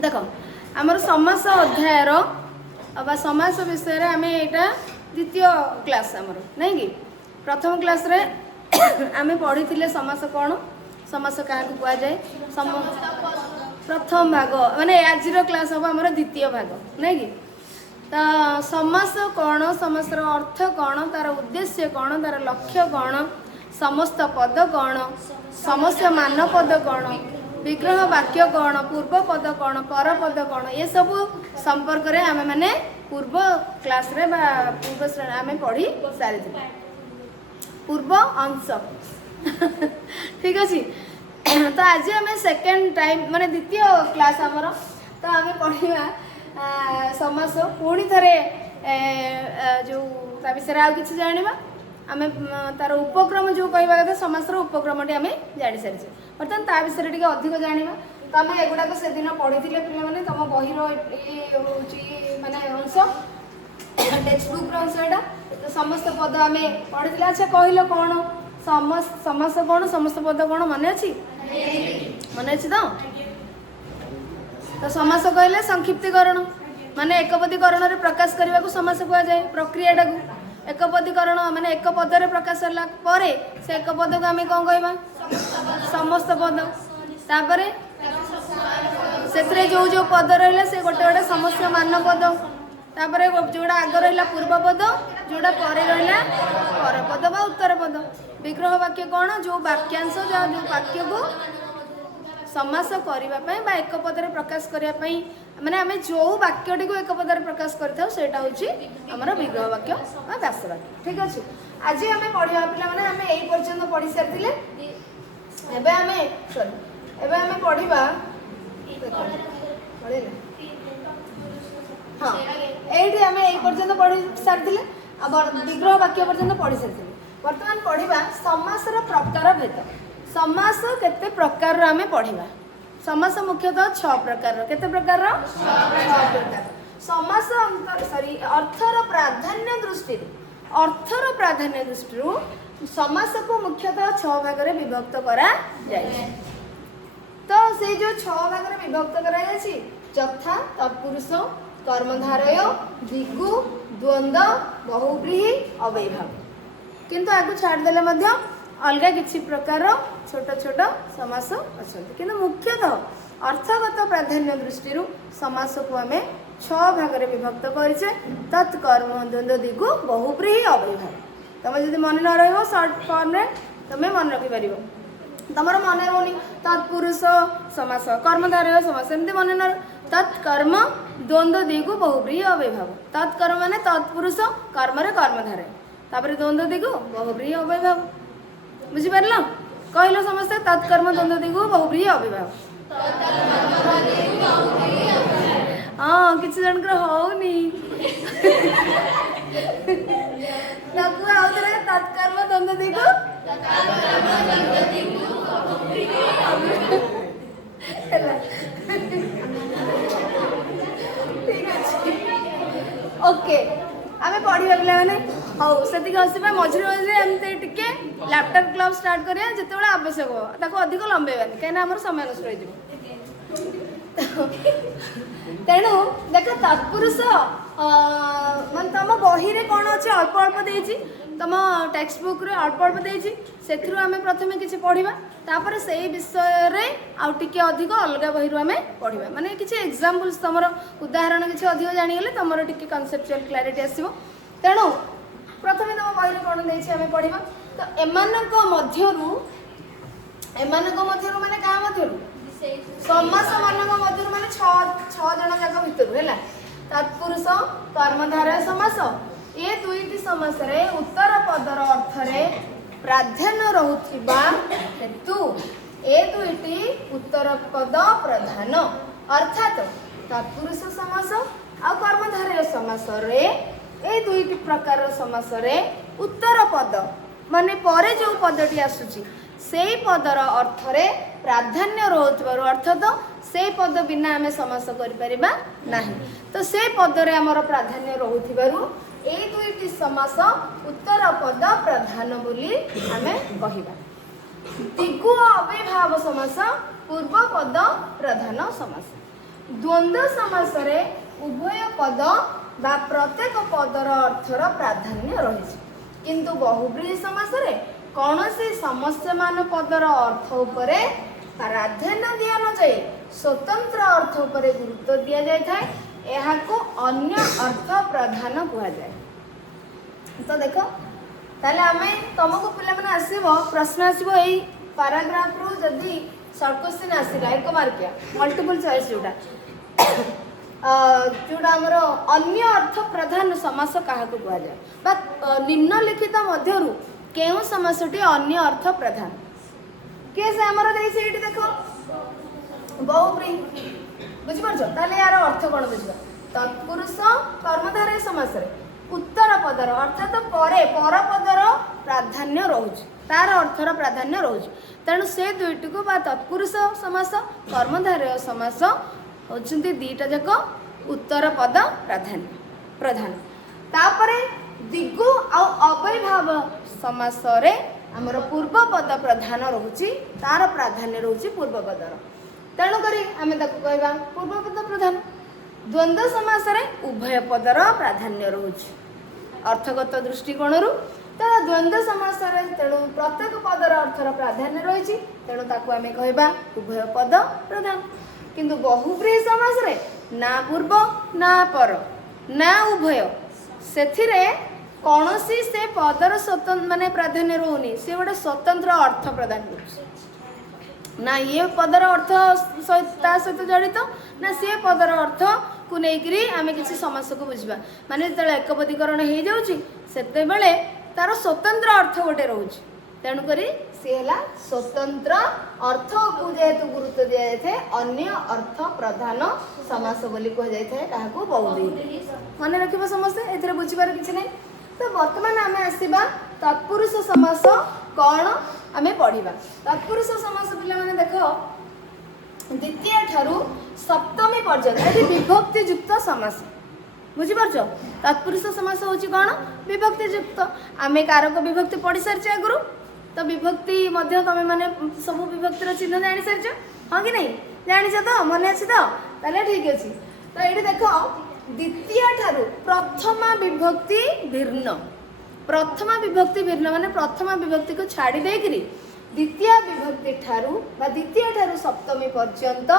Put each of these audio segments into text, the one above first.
देख आमर समास अध्यायर बा समास विषय आम यहाँ द्वितीय क्लास आमर नहीं कि प्रथम क्लास रे आम पढ़ी समास कौन समास क्या कहुए प्रथम भाग माने आज क्लास हम आमर द्वितीय भाग नहीं कि तो समास कौन समास अर्थ कौन तार उद्देश्य कौन तार लक्ष्य कौन समस्त पद कौन समस्त मान पद कौन विग्रह वाक्य कौन पूर्व पद कौन पर पद कौन ये सब संपर्क रे आम मैंने पूर्व क्लास रे बा पूर्व श्रेणी आम पढ़ी सारी पूर्व अंश ठीक अच्छे तो आज आम सेकेंड टाइम माने द्वितीय क्लास आमर तो आम पढ़ा समास पुणी थे जो विषय आउ कि जाना आम तार उपक्रम जो कहवा कथा समासर उपक्रम आम जानी सारी बर्तमान ता विषय टे अधिक जाना तो आम एगुड़ाक से दिन पढ़ी पे मैंने तुम बही माने अंश टेक्स्ट बुक अंश यहाँ तो समस्त पद आम पढ़ी अच्छा कहल कौन समास कौन समस्त पद कौन मन अच्छी तो समास कहले संक्षिप्तीकरण माने एकपदीकरण रे प्रकाश करने को समास कह जाए प्रक्रियाटा को एकपदीकरण माने एक पदरे प्रकाश होला परे से एक पद को आम कौन कहवा समस्त पद तापर से जो जो पद रहा से गोटे गोटे समस्त मान पद तापर जोड़ा आग रहा पूर्व पद जोड़ा पर रहा पर पद बा उत्तर पद विग्रह वाक्य कौन जो वाक्यांश जो वाक्य को समास करने बा एक पदरे प्रकाश करने माने आम जो वाक्यटी को एक पदरे प्रकाश करता हूँ विग्रह वाक्य बा व्यास वाक्य ठीक अच्छे आज आम पढ़ा पिला माने आम यही पर्यंत पढ़ी सारी एबे आम पढ़ा हाँ ये आम यही पर्यंत पढ़ी सारी विग्रह वाक्य पर्यंत पढ़ी सारी बर्तमान पढ़ा समासर प्रकार भेद समास केते प्रकार आम पढ़ा समास मुख्यतः 6 प्रकार केते प्रकार समास सॉरी अर्थर प्राधान्य दृष्टि समास को मुख्यतः 6 भाग में विभक्त करा जाए तो से जो 6 भाग में विभक्त करा जाए यथा तत्पुरुष कर्मधारय दिगु द्वंद्व बहुव्रीहि अवैभाव किंतु आगु छाड़देले मध्य अलग किसी प्रकार छोट छोट समास अच्छा कि मुख्यतः अर्थगत प्राधान्य दृष्टि समास को आम 6 भाग में विभक्त करे तत्कर्म द्वंद्व दिगु बहुव्रीहि अवैभाव तुम जब मन न रही सर्ट फॉर्म रे तुम्हें मन रखिपर तुम मन रोनी तत्पुरुष समास कर्मधारय समास एमती मन न तत्कर्म द्वंद्व दिगु बहुव्रीहि अवैभाव तत्कर्म माने तत्पुरुष कर्म कर्मधारय तापर द्वंद्व दिगु बहुव्रीहि अवैभाव बुझीपार कहल समस्ते तत्कर्म द्वंद्व दिगु बहुव्रीहि अवैभाव हाँ किसी जनकर होनी तत्कर्म द्वंद्व दिगु ओके आमे पढ़िबा पिला माने हौ सेति हसिबा मझिरे मझिरे एमते टिके लैपटॉप क्लब स्टार्ट करिया जेतेबेला आवश्यक हो ताको अधिक लंबेबानी कहना हमर समय नष्ट हो जिवो तेणु देख तत्पुरुष मान तुम बही रे कौन अच्छे अल्प अल्प देछि तुम टेक्स्ट बुक रे अल्प अल्प देछि सेथिरु आमे प्रथमे किछि पढ़िबा तापर से विषय रे आउ टिके अधिक अलग बही आम पढ़ा माने किछि एग्जांपल्स तुम उदाहरण किछि अधिक जानिगले तुम टिके कन्सेप्चुअल क्लैरिटी आसीबो तेणु प्रथमे तुम बही रे कौन देछि आमे पढ़िबा तो एमानक मध्यरु माने का मध्यरु समास मानक मध्यरु माने 6 जण जाक भितर हैला तत्पुरुष कर्मधारय समास ये दुईटी समास रे उत्तर पदर अर्थ रे प्राधान्य रहुथिबा हेतु ए दुईटी उत्तर पद प्रधान अर्थात तत्पुरुष समास आ कर्मधारय समास रे ए दुईटी प्रकार समास रे उत्तर पद माने परे जो पदटी आसुची सेई पदर अर्थ रे प्राधान्य रहुथिबारु अर्थात से पद बिना आमे समास करि परिबा नाही तो से पद रे हमर प्राधान्य रहुथिबारु ए दुईटी समास उत्तर पद प्रधान बोली आमे कहिबा दिगु अवैभाव समास पूर्व पद प्रधान समास द्वंद्व समास रे उभय पद बा प्रत्येक पदर अर्थर प्राधान्य रही किंतु बहुब्रीहि समास रे कौनसी समस्यमान पदर अर्थ उपरे प्राधान्य दिया न जाए स्वतंत्र अर्थ उपरे गुरुत्व दिया जाए थाए एहाको अन्य अर्थ प्रधान कहा जाए। तो देखो ताले आमे तुमको पिला माने आसीबो प्रश्न आसीबो एई पैराग्राफ रु जदी शॉर्ट क्वेश्चन आसीला एक मार्किया मल्टीपल चॉइस जोटा जोटा हमर अन्य अर्थ प्रधान समास काहाको कहा जाए बा निम्नलिखित मध्यरु केउ समासटी अन्य अर्थ प्रधान के से हमर देई से एटी देखो बहुब्रीहि बुझि परछो ताले यार अर्थ कोन बुझबा तत्पुरुष कर्मधारय समास रे उत्तर पदर अर्थात परे पर पदर प्राधान्य रोच तार अर्थर प्राधान्य रोच तेणु से दुईटी को बा तत्पुरुष समास कर्मधारय समास होचंती दीटा जाक उत्तर पद प्राधान्य प्रधान तापरे दिगु आ अवयभाव समास रे हमर पूर्व पद प्रधान रोची तार प्राधान्य रोची पूर्व पदर तेणु करी आमे ताको कहबा पूर्व पद प्रधान। द्वंद्व समास रे उभय पदर प्राधान्य रोची अर्थगत दृष्टिकोण रु तो द्वंद्व समास रे तेणु प्रत्येक पदर अर्थर प्राधान्य रही तेणु ताको आमे कहबा उभय पद प्रधान किंतु बहुब्रीहि समास रे ना पूर्व ना पर ना उभय सेथिरे कौनसी से पदर स्वतंत्र माने प्राधान्य रोनी से गोटे स्वतंत्र अर्थ प्रदान कर ना ये पदर अर्थ सहित जड़ित ना से पदर अर्थ को लेकरी आमे किसी समस्या को बुझबा माने जतले एकपदीकरण हो जाउची सेते बेले तार स्वतंत्र अर्थ गोटे रोची तेणु करी सी है स्वतंत्र अर्थ को जेहेतु गुरुत्व दिया जाए अन्य अर्थ प्रधान समास बोली कह जाए क्या बहुब्रीहि मन रखा समस्ते ए बुझीबार किसी नहीं। तो बर्तमान आम आसवा तत्पुरुष समास कौन आम पढ़ा तत्पुरुष समास पे देख द्वितीय ठारू सप्तमी पर्यंत ये विभक्तियुक्त समास बुझीपार तत्पुरुष समास हूँ कौन विभक्तियुक्त आम कारक विभक्ति पढ़ी सारी आगु तो विभक्ति तुम मैंने सब विभक्तिर चिन्ह जानी सारी हाँ कि नहीं जानी तो मन अच्छे तो ताले ठीक अच्छे। तो ये देख द्वितीय ठारू प्रथमा विभक्ति भिन्न माने प्रथमा विभक्ति को छाड़ी देकरी द्वितीय विभक्ति ठारू बा द्वितीय ठारू सप्तमी पर्यंत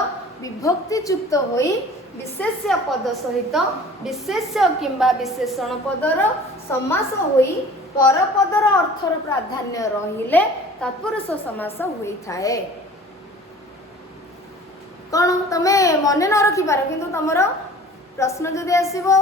विभक्तियुक्त होई विशेष्य पद सहित विशेष्य किंबा विशेषण पदर समास होई परपदर अर्थर प्राधान्य रहिले तत्पुरुष समास होई थाए। कौन तुमे मन न रखि पार किंतु तुमर प्रश्न जदि आसीबो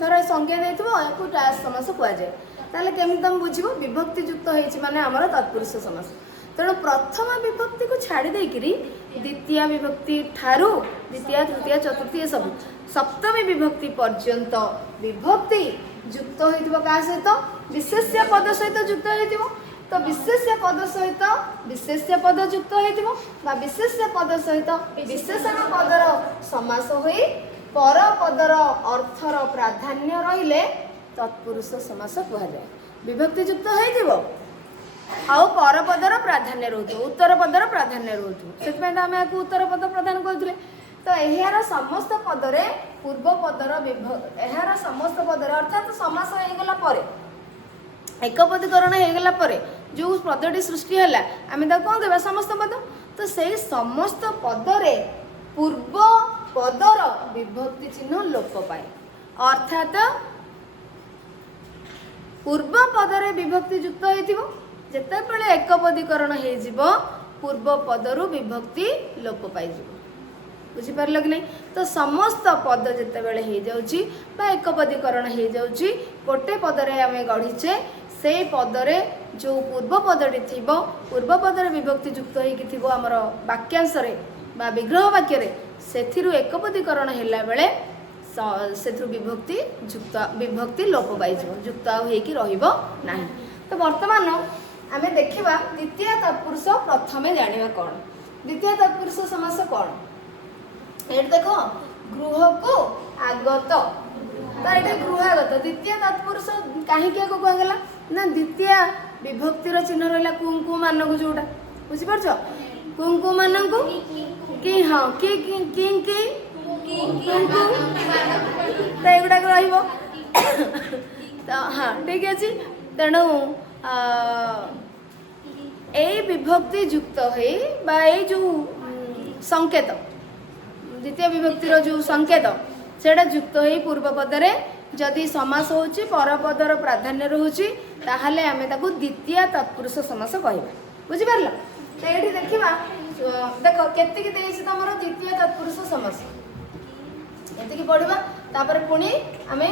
धर संज्ञा देथिबो याकु टास समास कुआ जाय ताले केमि तुम बुझिबो विभक्तियुक्त होईछि माने हमर तत्पुरुष समास तेणु प्रथम विभक्ति को छाड़ी देकरी द्वितीय विभक्ति ठारू द्वितीय तृतीय चतुर्थी सब सप्तमी विभक्ति पर्यंत विभक्ति युक्त होइतिबो का सहित विशेष्य पद सहित युक्त होइतिबो तो विशेष्य पद सहित विशेष्य पद युक्त होइतिबो बा विशेष्य पद सहित विशेषण पदर समास होई पर पदर अर्थर प्राधान्य रहिले तत्पुरुष समास कहा जाए विभक्तियुक्त होइतिबो आउ परपदर प्राधान्य रोथु उत्तर पदर प्राधान्य रोथु से आम उत्तर पद प्रदान करते तो यार समस्त पदरे पूर्व पदर यार समस्त पदरे अर्थात समास होगला एक पदीकरण होगला जो पदटी सृष्टि है आम कौन कहवा समस्त पद तो से समस्त पदरे पूर्व पदर विभक्ति चिन्ह लोप पाए अर्थात पूर्व पदरे विभक्ति युक्त हो जितेबाला एक पदीकरण हो पूर्व पदरु विभक्ति लोप पाई बुझीपार कि नहीं तो समस्त पद जितेबाला हो जाउची बा एक पदीकरण हो जाउची गोटे पदरे आम गढ़ीचे से पदरे जो पूर्व पदटी थी पूर्व पदर विभक्ति युक्त हो आमर वाक्यांश बा विग्रह वाक्य से एक पदीकरण होला बेले से विभक्ति युक्त विभक्ति लोप पाई युक्त हो तो वर्तमान आम देखा द्वितीय तत्पुरुष प्रथमे जाना कौन द्वितीय तत्पुरुष समास कौन ये देख गृह को आगत तो ये गृहागत द्वितीय तत्पुरुष कहीं कहगला ना द्वितीय विभक्तिर चिन्ह रहा कुंकु मान को जोटा बुझीपार कुंकु मान को कि हाँ कि कुंकु तो एगुड़ा रहिबो तो हाँ ठीक अच्छे तेणु यही विभक्ति युक्त है बा जो संकेत द्वितीय विभक्तिर जो संकेत सेटा युक्त हो पूर्व पदरे जदि समास होची परपदर प्राधान्य रोची ताहले आमे ताकू द्वितीय तत्पुरुष समास कहबा बुझि परला तो एठी देखिबा देखो केतिकी देइछि तमरो द्वितीय तत्पुरुष समास एतिकी पढिबा तापर पुणी आमे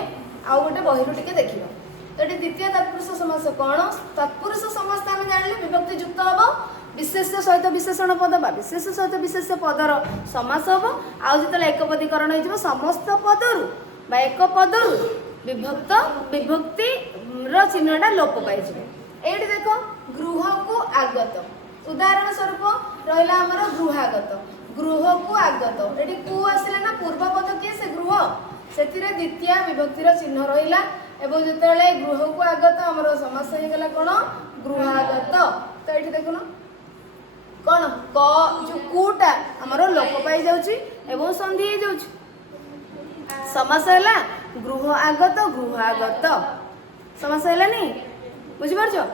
आउ गोटे बहिरु टिके देखिबा तो एठी द्वितीय तत्पुरुष समास कोन तत्पुरुष समास आमे जानले विभक्ति युक्त हबो विशेष सहित विशेषण पद बा विशेष सहित विशेष पदर समास हबो आउ जतले एकपदीकरण होइजबो समस्त पदरु बा एक पदरु विभक्त विभक्ति र चिन्हटा लोप पाइजिबो एठी देखो गृह को आगत उदाहरण स्वरूप रहिला हमर गृहागत गृह को आगत एठी को आसिला ना पूर्व पद के से गृह सेतिरे द्वितीय विभक्तिर चिन्ह रहिला एवं जतले गृह को आगत हमर समास हे गेला कोन गृहागत तो एठी देखुन कोन क जो कुटा हमर लोप पाइ जाउची एवं संधि हे जाउची समास हैला गृह आगत समास हैला नी बुझि परछो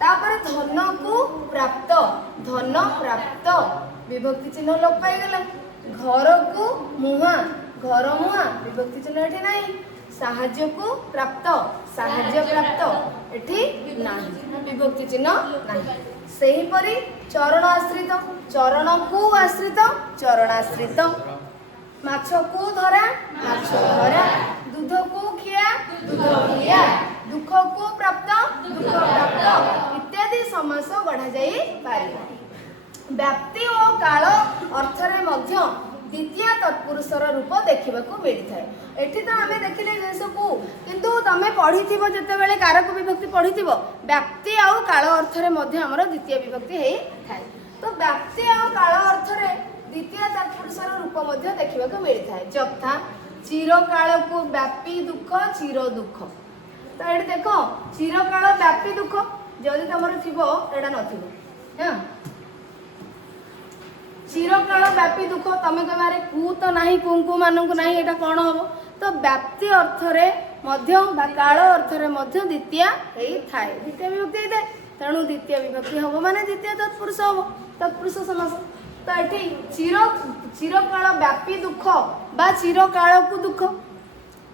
तापर धन को प्राप्त विभक्ति चिन्ह लोप पाइ गेला घर को मुहा घर मुहा विभक्ति चिन्ह एठी नाही साहाय्य को प्राप्त साहाय्य प्राप्त एठी नाही विभक्ति चिन्ह नाही सेही परी चरण आश्रित चरणाश्रित माछ को धरा माछ धरा दूध को खिया दूध खिया दुख को प्राप्त दुख प्राप्त इत्यादि समास गढ़ा जाई पारिबा व्याप्ति और काल अर्थरे मध्य द्वितीय तत्पुरुषर रूप देखा मिली थाए एठी तो आमे देखिले जिनस को किंतु तमे पढ़िथिबो जतेबेले कारक विभक्ति पढ़िथिबो व्याप्ति आउ काल अर्थरे मध्य हमर द्वितीय विभक्ति हेई थाए तो व्याप्ति आउ काल अर्थरे द्वितीय तत्पुरुषर रूप मध्य देखा मिली थाए जथा चिरकाल को व्यापी दुख चिर दुख तो ये देख चिरकाल व्यापी दुख जदि तुम थो एटा ना चिरकाल व्यापी दुख तुम कह कु तो ना कुंकु मानू ना यहाँ कौन हम तो व्याप्ति अर्थरे मध्य काल अर्थरे मध्य द्वितीय थाए द्वितीय विभक्ति होता है तेणु द्वितीय विभक्ति हम माने द्वितीय तत्पुरुष हम तत्पुरुष समास तो ये चिरकाल व्यापी दुख बा चिरकाल को दुख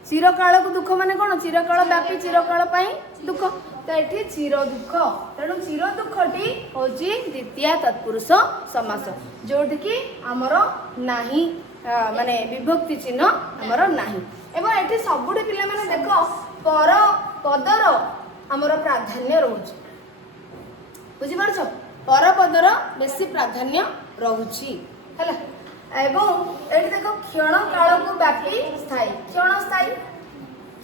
चिरकाल को दुख माने कौन चिरकाल व्यापी चिरकाल दुख तो ये चिर दुख तेणु चिर दुखटी हूँ द्वितीय तत्पुरुष समास जोटि आमर नाही माने विभक्ति चिन्ह आमर नाही एवं ये सबुठी पिला माने देख पर पदर आमर प्राधान्य रोच बुझिपारछ पर पदर बेसी प्राधान्य रोची है एवं ये देख क्षण काल को व्यापी स्थायी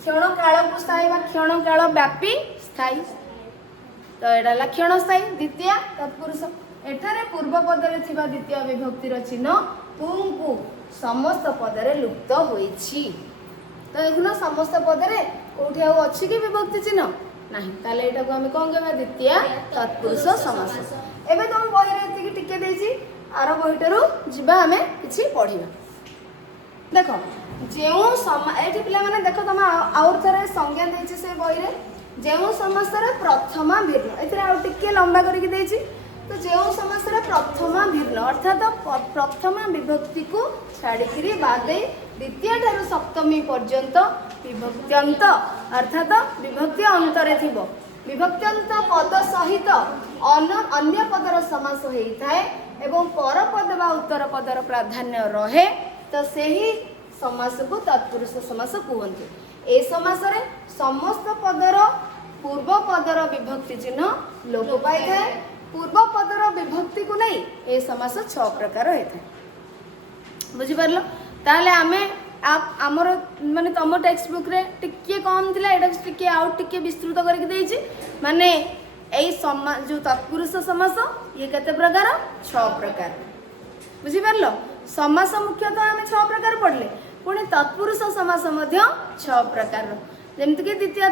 क्षण काल को स्थायी क्षण काल व्यापी स्थायी तो यहाँ क्षण स्थायी द्वितीय तत्पुरुष एठारे पूर्व पदरे थिबा द्वितीय विभक्तिर चिन्ह तुमको समस्त पदरे लुप्त होईछि तो देखुन समस्त पदरे कोठी आउ अछि कि विभक्ति चिन्ह नहीं ताले एटा को हम कोन कहबा द्वितीय तत्पुरुष समास एबे तुम बही रे एतिकी टिके देछि आर बहिटरू जिबा हमें किछि पढिबा देखो जेउ एठी पिला माने देखो तुम आउर थरे संज्ञा देछि से बही रे जेउ समासरे प्रथमा भिन्न एथिरे आउ टिके लंबा करिकि देछि तो जेउ समासरे प्रथमा भिन्न अर्थात प्रथमा विभक्ति को छाड़िकिरी बादे द्वितीय ठारू सप्तमी पर्यंत विभक्त्यंत अर्थात विभक्ति अंतरे थिबो विभक्त्यंत पद सहित अन्य पदर समास होइथाए एवं पर पद बा उत्तर पदर प्राधान्य रहे तो सेही समास को तत्पुरुष समास कहते ए समास रे समस्त पदर पूर्व पदर विभक्ति चिन्ह लोप पाई थाए पूर्व पदर विभक्ति को नहीं ए समास 6 प्रकार होता है बुझी पारलो ताले आमे आप आमर माने तुम टेक्स्ट बुक रे टिके कम थिला एटा टिके आउट टिके विस्तृत करके देछि माने एई जो तत्पुरुष समास ये केते प्रकार 6 प्रकार बुझी पारलो समास मुख्यतः आमे 6 प्रकार पढ़ले पुणी तत्पुरुष समास मध्य 6 प्रकार जेमति कि द्वितीय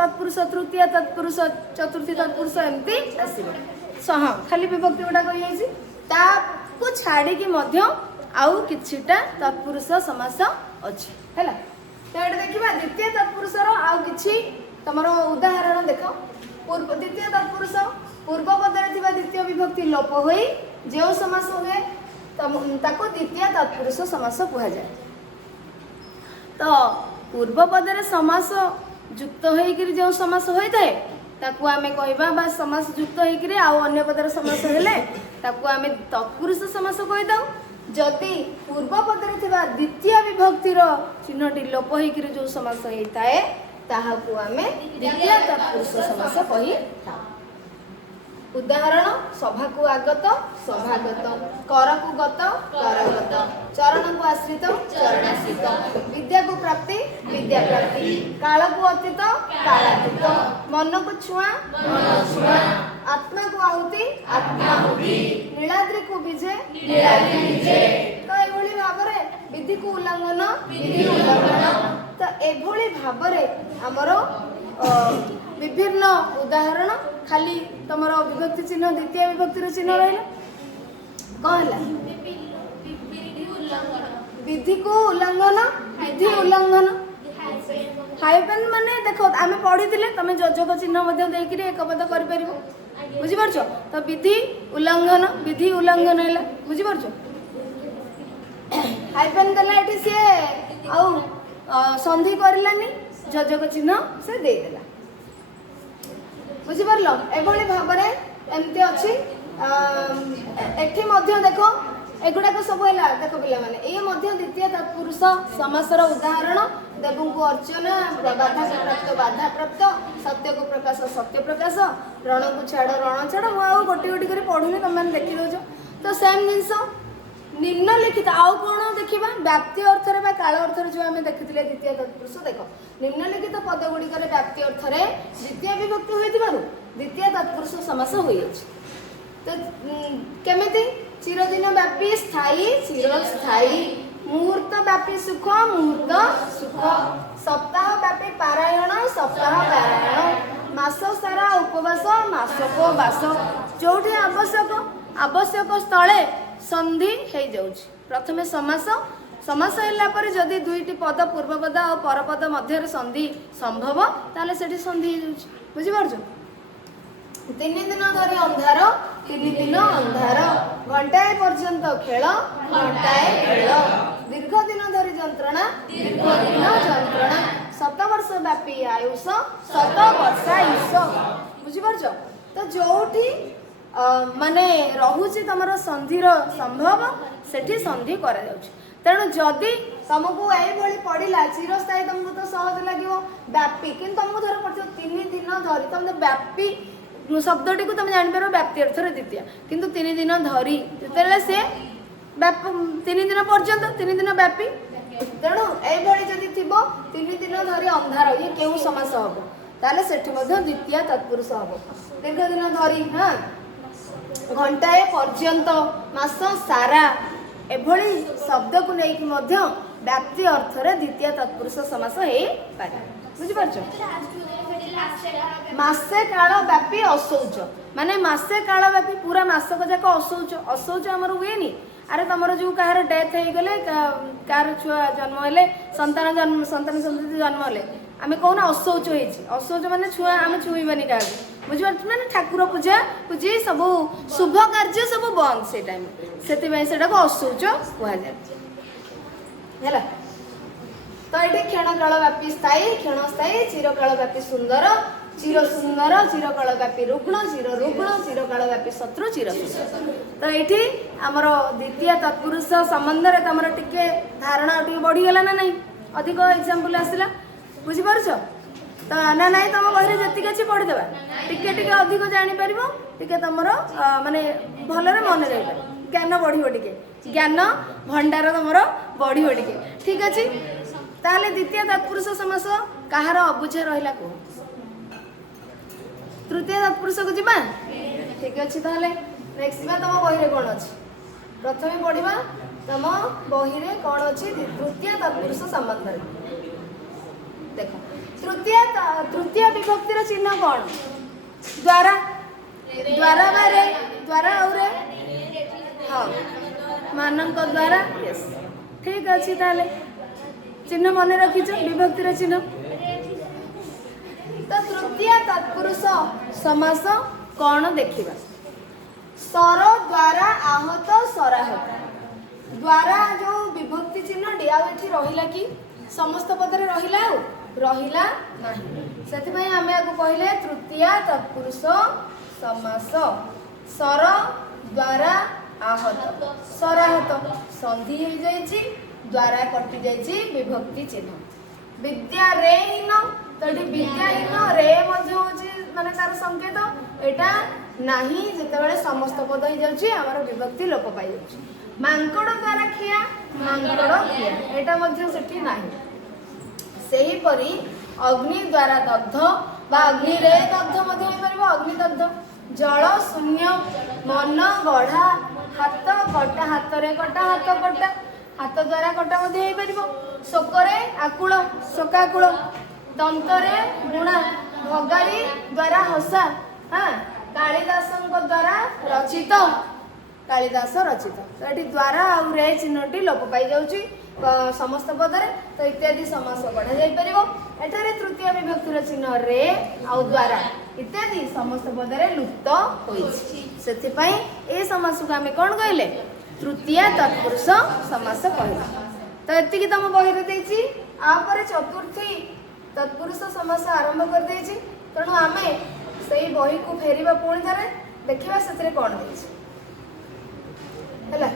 तत्पुरुष तृतीय तत्पुरुष चतुर्थी तत्पुरुष एमती आसीबो हाँ खाली विभक्ति गुड़ा कही ताकू छाड़ी मध्य आउ किछिटा तत्पुरुष समास अछि हैला। तो ये देखा द्वितीय तत्पुरुषर आउ किछि तुम उदाहरण देख। पूर्व द्वितीय तत्पुरुष पूर्व पदरे थिबा द्वितीय विभक्ति लोप होई जो समास हुए ताको द्वितीय तत्पुरुष समास कहा जाए। तो पूर्व पदरे समास युक्त होइकरी जो समास होइते ताकू आमे कहबा बा समास युक्त होइकरी आउ अन्य पदरे समास हेले ताकू आमे तत्पुरुष समास कहि दाउ। जदि पूर्व पदरे थिबा द्वितीय विभक्तिर चिन्हटी लोप होइकरी जो समास होइताए ताहाकू आमे द्वितीय तत्पुरुष समास कहि थाउ। उदाहरण सभा को आगत सभागत, कर को गत करगत, चरण को आश्रित चरणाश्रित, विद्या को प्राप्ति विद्या प्राप्ति, काल को अतीत कालातीत, मन को छुआ मन छुआ, आत्मा को आहुति आत्मा आहुति, नीलाद्रि को विजय नीलाद्रि विजय। तो एभली भाबरे विधि को उल्लंघन विधि उल्लंघन। तो एभली भाबरे हमरो विभिन्न उदाहरण खाली तुम विभक्ति चिन्ह द्वितीय विभक्तिर चिन्ह रहा कौन है विधि को उल्लंघन विधि उल्लंघन। हाइपेन माने देखो आमे पढ़ी तुम जोजक चिन्ह देकर एक पद कर बुझीपार। तो विधि उल्लंघन है बुझीपार। हाइपेन देला एठी से आउ संधि करलानी जोजक चिन्ह से देदेला बुझीपार। एभली भाव एमती अच्छी एठी मध्य देख एगुड़ाक सब है देख पिला माने ये मध्य द्वितीय तत्पुरुष समासर उदाहरण देवों को अर्चना बाधा प्राप्त बाधा प्राप्त सत्य को प्रकाश सत्य प्रकाश रण को छाड़ रण छाड़ मुझे गोटे गोटे कर पढ़ुनी तुम मैंने देखी दौच। तो सेम जिनस निम्नलिखित आउ कौन देखा व्याप्ति अर्थर काल अर्थर जो आम देखी द्वितीय तत्पुरुष देख निम्नलिखित पद गुड़िक व्याप्ति अर्थर द्वितीय विभक्ति होइथिबारु द्वितीय तत्पुरुष समास होई अछि। तो केमिति चिरदिन व्यापी स्थायी चिरस्थायी, मुहूर्त व्यापी सुख मुहूर्त सुख, सप्ताह व्यापी पारायण सप्ताह पारायण, मास सारा उपवास मासोपवास। जोठी आवश्यक आवश्यक स्थले संधि हो जाउछि। प्रथमे समास हैला पर जदि दुईटी पद पूर्वपद और परपद मध्य संधि संभव ताले सेठी संधि हो जाउछि बुझिपारछ। 3 दिन धरी अंधार 3 दिन अंधार, घंटाए पर्यंत खेल घंटाए खेल, दीर्घ दिन धरी जंत्रणा दीर्घ दिन जंत्रणा, 7 वर्ष व्यापी आयुष 7 वर्ष आयुष बुझिपारछ। तो जोठी माने रहुछि तमरो संधिर संभव सेठी संधि करा जाउछि। तेणु जदि तुमको ये पड़ा चिरस्थायी तुमको तो सहज लगे व्यापी कि तुमको धर पड़ो 3 दिन धरी तुम व्यापी शब्दटी को तुम जापर व्याप्ति अर्थर द्वितीय किंतु 3 दिन धरी जो सी 3 दिन पर्यंत 3 दिन व्यापी। तेणु ये थी 3 दिन धरी अंधार ये क्यों समास हम ताले सेठी द्वितीय तत्पुरुष हम। दीर्घ दिन धरी हाँ घंटाए पर्यंत मास सारा एभली शब्द को लेकिन व्याप्ति अर्थर द्वितीय तत्पुरुष समास हो पारे बुझिपारछ। मासे काल व्यापी अशौच माने मासे काल व्यापी पूरा मासक जाक अशौच अशौच आमर हुए नी। अरे तुमर जो कहार डेथ हो गले कार छुआ जन्म हेले संतान संतति जन्म हेले आम कौन अशौच होइछि। अशौच माने छुआ आम छुईबानी क्या बुझिपार माने ठाकुर पूजा पूजी सब शुभ कार्य सब बंद से टाइम से अशौच कह जाए। तो ये क्षणकाल व्यापी स्थायी क्षणस्थायी, चिरकाल व्यापी सुंदर चिर सुंदर, चिरकाल व्यापी रुग्ण चिर रुग्ण, चिरकाल व्यापी शत्रु चिर शत्रु। तो ये आमर द्वितीय तत्पुरुष संबंध में तुम टिके धारणा टे बढ़ीगला ना नहीं अधिक एग्जाम्पल आसला बुझिपारछ। तो ना ना तुम बही जी अच्छी पढ़ीदेवा टिके टिके अधिक जापर टे तुम माने भलरे मन रही ज्ञान बढ़ टे ज्ञान भंडार तुम बढ़ टे ठीक अच्छे। ताले द्वितीय तत्पुरुष समास कहार अबुझा रहा कह तृतीय तत्पुरुष को जीवा ठीक अच्छे। ताले नेक्स्ट तुम बही कौन अच्छी प्रथम पढ़ा तुम बही कौन अच्छी तृतीय तत्पुरुष संबंध देख। तृतीय विभक्तिर चिन्ह कौन द्वारा द्वारा बारे द्वारा और हाँ ମାନଙ୍କ द्वारा यस ठीक अच्छी ताले चिन्ह मन रखीच विभक्तिर चिन्ह। तो तृतीय तत्पुरुष समास कौन देखिबा सर द्वारा आहत सराहत द्वारा जो विभक्ति चिन्ह डिया एठी रहिला कि समस्त पदरे रहिला रहिला नाही सेति पई हमें आको कहले तृतीय तत्पुरुष समास सर द्वारा आहत सराहत संधि हो जाइछि द्वारा कटि जाइछि विभक्ति चिन्ह विद्या रेहीन तोटी विद्याहीन रे मध्य होछि माने तार संकेत एटा नाही जेतेबेले समस्त पद हो जाउछि हमर विभक्ति लोप पाइ जाउछि मांकड़ द्वारा खिया मांकड़ खिया एटा मध्य सेठी नाही सेही परी अग्नि द्वारा दग्ध बा अग्नि रे दग्ध मध्य होई परबो अग्नि दग्ध जल शून्य मन गढ़ा हाथ कटा हाथ रे कटा हाथ द्वारा कटा मध्य होई परबो शोकरे आकुल शोकाकुल दंतरे गुणा भगारी द्वारा हसा हाँ कालिदासଙ୍କ द्वारा रचित कालिदास रचित तो ये द्वारा आउ रे चिन्हटी लोप पाई जाउची समस्त पदरे तो इत्यादि समास गढ़ा जाई परिबो एठारे तृतीय विभक्तिर चिन्ह रे आउ द्वारा इत्यादि समस्त पदरे लुप्त होइछि सेति पई ए समास को हमें कोन कहले तृतीय तत्पुरुष समास कहले तो एति की तम बही रे देछि आ परे चतुर्थी तत्पुरुष समास आरंभ कर देछि तेणु आमे सेही बही को फेरिबा पुणी थरे देखिबा सेतरे कोन देछि हैला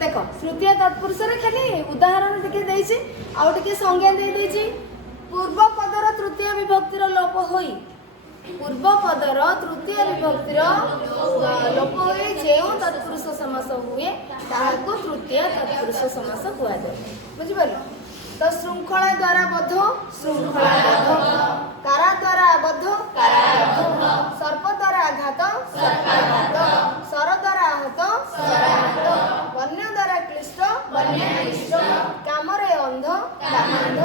देखो तृतीय तत्पुरुष रे खाली उदाहरण टिके देछि आउ टिके संज्ञा दे देछि पूर्व पदर तृतीय विभक्तिर लोप होई पूर्व पदर तृतीय विभक्तिर लोप होई जेउ तत्पुरुष समास हुए ताहाको तृतीय तत्पुरुष समास कुआ जाय बुझि परलो तो श्रृंखला द्वारा बद्ध श्रृंखला बद्ध कारा द्वारा बद्ध काराबद्ध सर्प द्वारा आघात सर्पाघात सर द्वारा आहत सराहत वन्य द्वारा क्लिष्ट वन्य क्लिष्ट कामरे अंध कामांध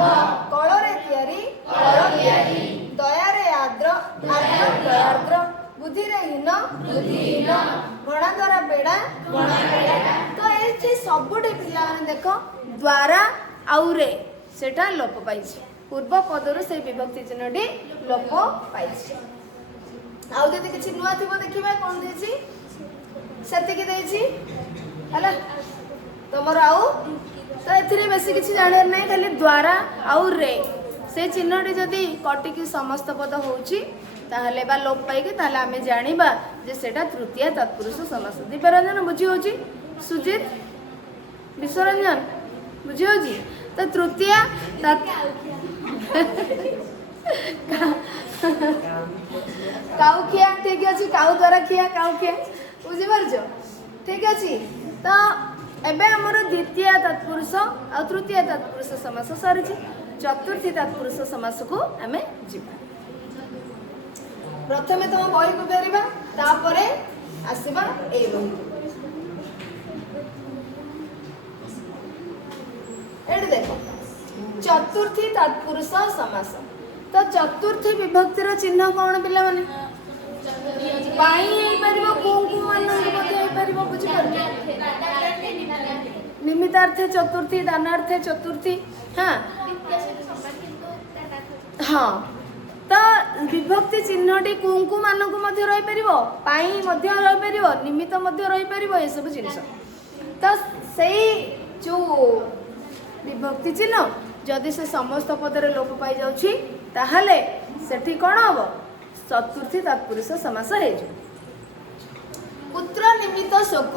कଳରେ ତିଆରି କଳ ତିଆରି ଦୟାରେ ଆର୍ଦ୍ର ଆର୍ଦ୍ର ଦୟାର୍ଦ୍ର बुद्धिरे हीन बुद्धिहीन घोड़ा द्वारा बेड़ा घोड़ा बेड़ा तो एठी सबुठी पिला माने देखो द्वारा आउरे सेटा लोप पाइछि पूर्व पदरु से विभक्ति चिन्हटी लोप पाइछि आउ जदि किछि नुआ थिबो देखिबा कोन देछि सेति की देछि हला तमर आउ तो एथिरे बेसी किछि जाने नै खाली द्वारा आउ रे से चिन्हटी जदि कटिकी समस्त पद होउछि ताहले बा लोप पाइके ताहले आमे जानिबा जे सेटा तृतीय तत्पुरुष समास दिव्यरंजन बुझी होछि सुजित विश्वरंजन बुझी होछि तो तृतीय काउ खिया ठीक अछि काउ द्वारा खिया काउ खिया बुझी परछो ठीक अछि तो एबे हमर द्वितीय तत्पुरुष आ तृतीय तत्पुरुष समास सरिछि चतुर्थी तत्पुरुष समास को हमें जिबा प्रथमे तुम बही को फेरिबा तापरे आसीबा ए बही एड देखो चतुर्थी तत्पुरुष समास तो चतुर्थी विभक्तिर चिन्ह कौन पिला माने पाई हेई परिबो कोंकु मान मध्ये हेई परिबो बुझि परबो निमित्तार्थे चतुर्थी दानार्थे चतुर्थी हाँ हाँ तो विभक्ति चिन्हटी कुंकु मानक मध्य रही परिबो पाई मध्य रही परिबो निमित्त मध्य रही परिबो ए सब जिनिस तो सेही जो विभक्ति चिन्ह जदि से समस्त पदरे लोप पाई जाउछि ताहले सेठी कोन हबो चतुर्थी तत्पुरुष समास हे जो पुत्र निमित्त शोक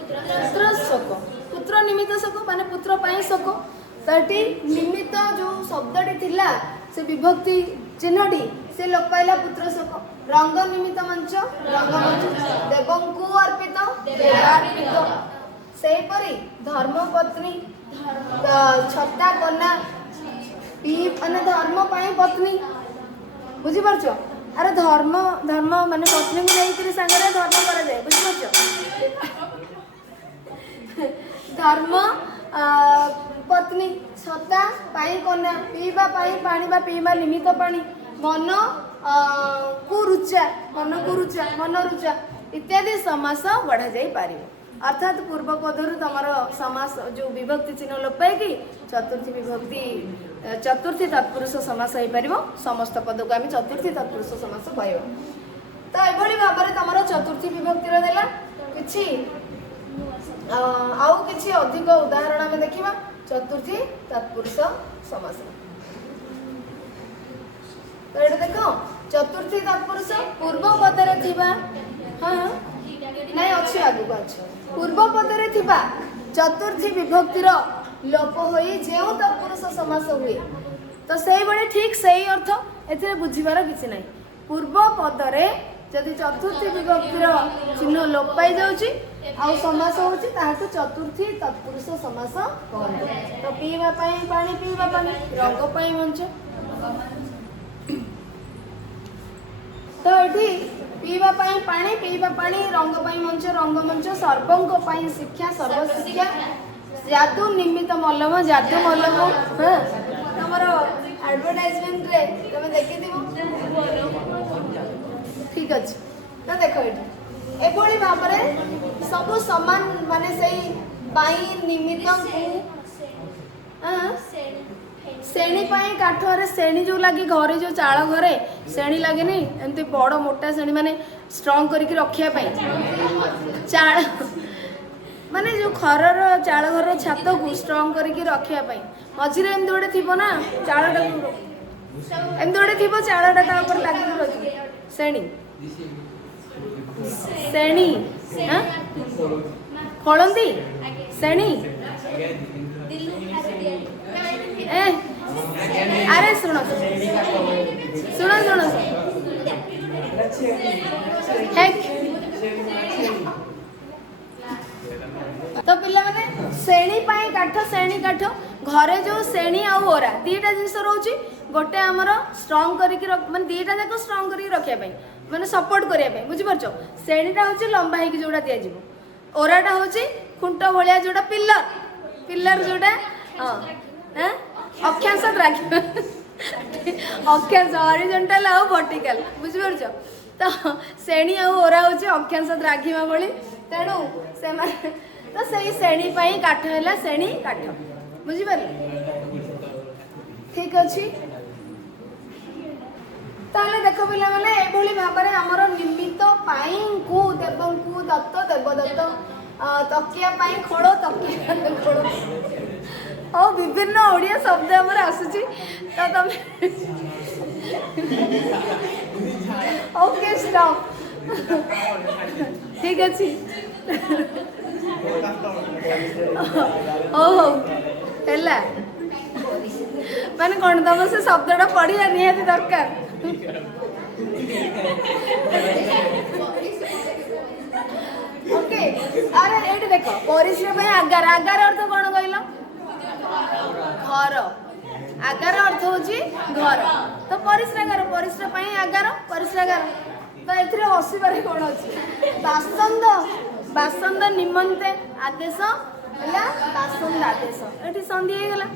पुत्र शोक पुत्र निमित्त शोक माने पुत्र पाई शोक तटी निमित्त जो शब्दटी थिला से विभक्ति चिन्हटी से लोप पाइला पुत्र शोक रंग निमित्त मंच रंगमंच देवंकु अर्पित देवार्पित सेही परी धर्मपत्नी छत्ता कन्या पी माने धर्म पाई पत्नी बुझी परछो अरे धर्म धर्म माने पत्नी को लेकर संगरे धर्म करा जाए बुझी परछो धर्म पत्नी छत्ता पाई कन्या पीवा पाई पानी बा पीवा निमित्त पानी मन कुरुचा मन कुरुचा मन रुचा इत्यादि समास बढ़ा जाई पारिबो। अर्थात पूर्व पदरु तमर समास जो विभक्ति चिन्ह लोप पाइकी चतुर्थी विभक्ति चतुर्थी तत्पुरुष समास हो पारिबो। समस्त पद को आम चतुर्थी तत्पुरुष समास कहबो। तो एभली भाबरे तमर चतुर्थी विभक्ति रो देला किछि आउ किछि अधिक उदाहरण आम देखिबा चतुर्थी तत्पुरुष समास। तो ये देखो चतुर्थी तत्पुरुष पूर्व पदरे थिबा हाँ नहीं अच्छी आगु अच्छे पूर्व पदरे थिबा चतुर्थी विभक्तिर लोप होई जेउ तत्पुरुष समास हुए तो सही बड़े ठीक सही अर्थ एथिरे बुझिबार किछि नहीं। पूर्व पदरे जदि चतुर्थी विभक्तिर चिन्ह लोप पाई जाउची आउ समास होउची ताहाकु चतुर्थी तत्पुरुष समास कहंते। तो पीवा पाई पानी पीवा पानी रंग पाई मंच तो एठी पीवा पाई पानी रंग पाई मंच रंग मंच सर्वंक पाई शिक्षा सर्व शिक्षा जादू निमित्त मल्लम जादू मल्लम हाँ तमर एडवर्टाइजमेंट रे तमे देखिथिबो ठीक अछि। तो देखो एठी एभली भाबरे सब समान माने सही पाई निमित्त को सेणी पाई काठरे सेणी जो लगी घरे जो चाल घरे सेणी लगे नहीं एमती बड़ मोटा सेणी माने स्ट्रांग करके रखिया पाई चाल माने जो घरर चाल घर छात को स्ट्रांग करके रखिया पाई मझिरे एमती गोटे थिबो ना चालटा एमती गोटे थिबो चालटा ता ऊपर लागी रखि सेणी सेणी हां खोलंती सेणी ए अरे सुनो सुनो सुनो तो पिला माने सेणी पाई काठ घरे जो सेणी आ ओरा दीटा जिनिस रोची गोटे आमर स्ट्रांग करके माने दीटा जाक स्ट्रांग करके रखिया पाई माने सपोर्ट करिया पाई बुझि परछो। सेणीटा होची लंबा हेकी जोडा दिया जिवो ओराटा होची खुंट भलिया जोडा पिलर जोडा हां हैं अक्षांश द्राघी अक्षांश हॉरिजॉन्टल आ वर्टिकल बुझि परछो। तो सेणी आ ओरा होची अक्षांश द्राघीमा भली तेणु से तो सही सेणी पाई काठ हैला सेणी काठ बुझि परले ठीक अछि। ताले देखो पिला माने एभली भाबरे हमर निमित्त पाई को देवं को दत्त देवदत्त तकिया पाई खोड़ो तकिया खोड़ो और विभिन्न ओडिया शब्द हमर आसुची तो तुम ओके स्टॉप ठीक अछि ओ हेला माने कोन तम से शब्दटा पढ़िया निहाती दरकार ओके अरे एठी देखो परिश्रम में आगार अर्थ कोन कहलो घर आगार अर्थ होची घर तो परिश्रागार परिश्रागार तो एथिरे हसिबारे कोन अछि बासंद निमंते आदेश होला बासंद आदेश एठी संधि हे गेला।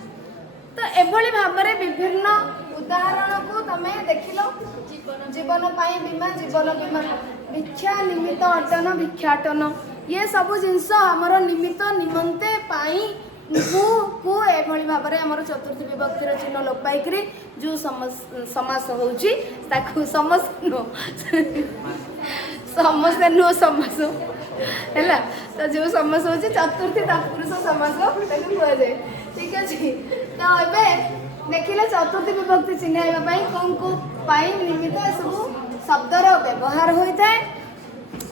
तो एभली भाबरे विभिन्न उदाहरण को तमे देखिलो जीवन पाई बीमा जीवन बीमा भिक्षा निमित्त अटन भिक्षाटन ये सब जिनस हमर निमित्त निमंते पाई को एभली भाबरे हमर चतुर्थी विभक्तिर चिन्ह लोप पाइकरी जो समास होउची ताकू समस्या नो समास हैला। तो जो समास होउची चतुर्थी तत्पुरुष समास ताकू कहै जाय ठीक अछि। तो एबे देखिले चतुर्थी विभक्ति चिन्हाइबा पई कोन को पाई निमित्त सब शब्दर व्यवहार होई थाए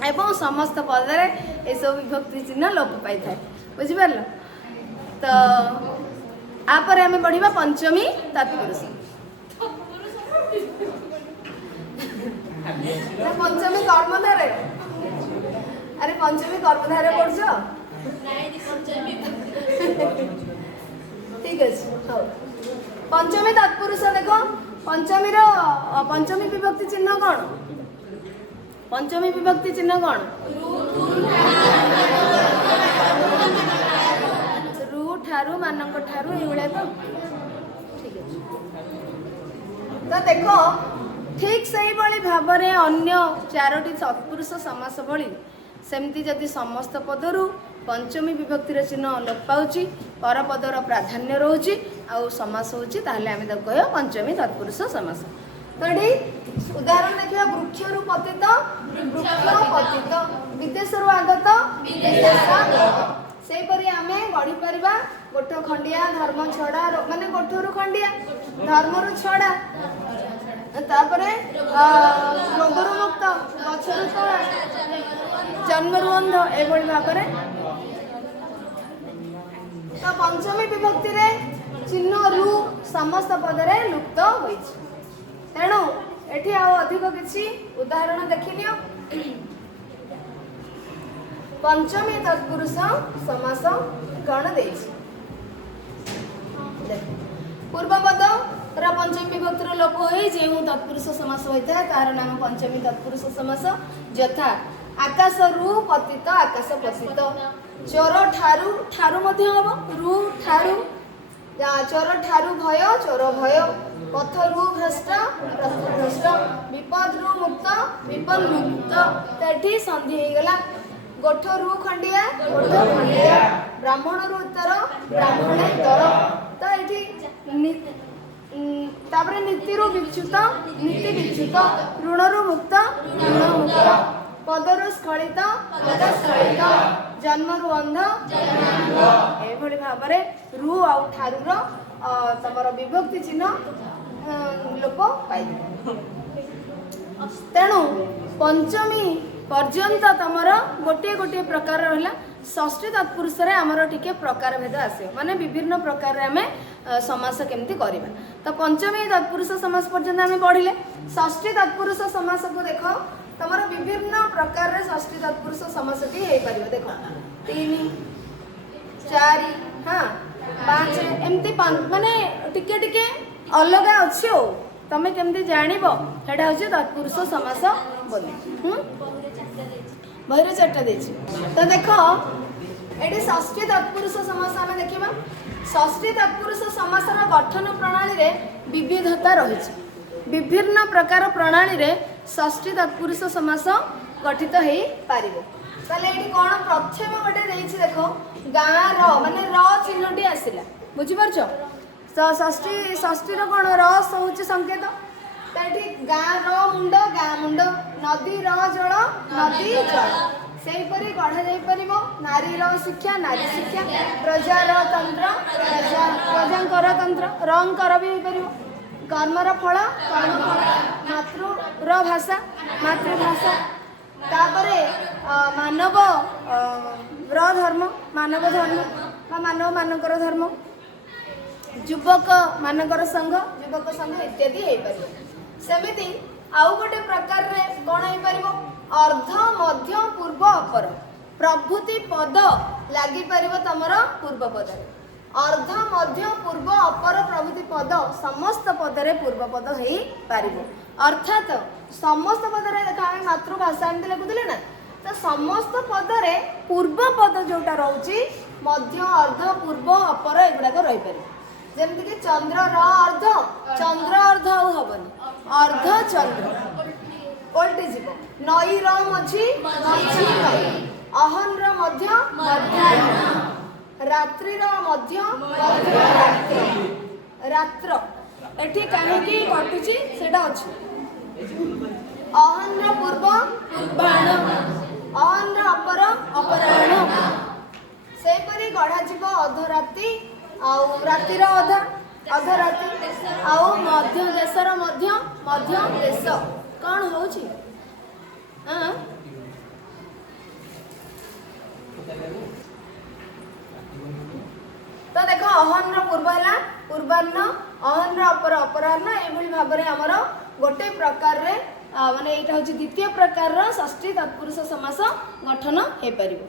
एवं समस्त पदरे ए सब विभक्ति चिन्ह लोप पाई थाए बुझि परलो। तो आपर हमें बढ़िबा पंचमी तत्पुरुष पंचमी कर्मधारे अरे पंचमी कर्मधारे पढ़छो ठीक अछि हो पंचमी तत्पुरुष देखो पंचमी विभक्ति चिन्ह कौन पंचमी विभक्ति चिन्ह कौन रु ठारू मानक ठारू ये तो ठीक है। तो देखो ठीक सही भली भाबरे अन्य चारोटी तत्पुरुष समास भली सेमती जदि समस्त पदरु पंचमी विभक्तिर चिन्ह लोप पाउची पर पदर प्राधान्य रोची आउ समास होची ताहले आमे ताको कहयो पंचमी तत्पुरुष समास। तो एठी उदाहरण देखिबा वृक्षरु पतित वृक्ष पतित विदेशरु आगत विदेश सेही परि आमे गढी परिबा गोठ खंडिया धर्म छड़ा माने गोठरु खंडिया धर्मरु छड़ा तापरे रोगरु मुक्त गछरु तोड़ा जन्मरु अंध एभଳି भाबरे। तो पंचमी विभक्ति रे चिन्ह रु समस्त पदरे लुप्त होइछि तेणु एठी आ अधिक किछि उदाहरण देखिनियो। पंचमी तत्पुरुष समास कण देछि पूर्व पद रा पंचमी विभक्तिर लोप होई जेउ तत्पुरुष समास होइता है तार नाम पंचमी तत्पुरुष समास यथा आकाश रु पतित आकाश पतित चोर ठारू ठारू मध्य हबो रु ठारू चोर ठारू भय चोर भय पथ रु भ्रष्ट भ्रष्ट विपद रु मुक्त विपद मुक्त तेठी संधि हे गला गोठ रु खंडिया गोठ खंडिया ब्राह्मण रु उत्तर ब्राह्मणेतर। तो एठी तापरे नीति रु विच्युत नीति विच्युत ऋण रु मुक्त ऋण मुक्त पदरु स्खलित पद स्खलित जन्मरु अंध ए भली भाबरे रु आ ठारू रो तमर विभक्ति चिन्ह लोप पाइ तेणु पंचमी पर्यंत तमर गोटे गोटे प्रकार रहला षष्ठी तत्पुरुष रे हमर टिके प्रकार भेद आसे माने विभिन्न प्रकार रे हमें समास केमती करिबा। तो पंचमी तत्पुरुष समास पर्यंत हमें पढिले षष्ठी तत्पुरुष समास को देखो तमर विभिन्न प्रकार रे षष्ठी तत्पुरुष समास की हे परिबो देखो 3 4 हां 5 एमती माने टिके टिके अलग अछि ओ तमे केमती जानिबो हेडा होछि तत्पुरुष समास बोली बहिरे चारटा देछि। तो देखो एडी षष्ठी तत्पुरुष समास हमें देखिबा षष्ठी तत्पुरुष समास रा गठन प्रणाली रे विविधता रहिछि विभिन्न प्रकार प्रणाली रे षष्ठी तत्पुरुष समास गठित हे पारिबो। ताले एडी कोन प्रथम गोटे देछि देखो गाँ र माने र चिन्हटी आसिला बुझि परछो तो षष्ठी रो कोन र होछि संकेत ताठी गाँ र मुंड नदी र जल नदी जल सेही परि गढ़ा जाई परिबो नारी र शिक्षा नारी शिक्षा प्रजा र तंत्र प्रजांकर तंत्र रंकर भी होई परिबो कर्म र फल कर्म फल मातृ र भाषा मातृभाषा तापरे मानव र धर्म मानव धर्म बा मानव मानकर धर्म युवक मानकर संघ युवक संघ इत्यादि हे परिबो। सेमिति आउ गोटे प्रकार रे कोन हे परिबो अर्ध मध्य पूर्व अपर प्रभृति पद लागि परिबो तमर पूर्व पद अर्ध मध्य पूर्व अपर प्रभृति पद समस्त पद रे पूर्व पद हेई पारिबो अर्थात समस्त पद रे देखा हम मातृभाषा एमते लिखुदिले ना तो समस्त पद रे पूर्व पद जोटा रहउची मध्य अर्ध पूर्व अपर एगुडा को रहि पारि जेमति कि चंद्र र अर्ध आउ हबनी अर्ध चंद्र ओल्टी जीव नई र मझी मझी नई अहन र मध्य मध्याह्न रात्रि र मध्य मध्य रात्रि रात्र एठी काहे कि कटुची सेटा अछि अहन र पूर्व पूर्वाह्न अहन र अपर अपराह्न से परि गढ़ा जीव अधरात्रि आउ राति र अधरात्रि आउ मध्य देश र मध्य देश कौन होची तो देखो अहन र पूर्व है पूर्वाह्न अहन र अपर अपराह्न एभली भाव में आमर गोटे प्रकार रे माने एटा होची द्वितीय प्रकार षष्ठी तत्पुरुष समास गठन हे परिबो।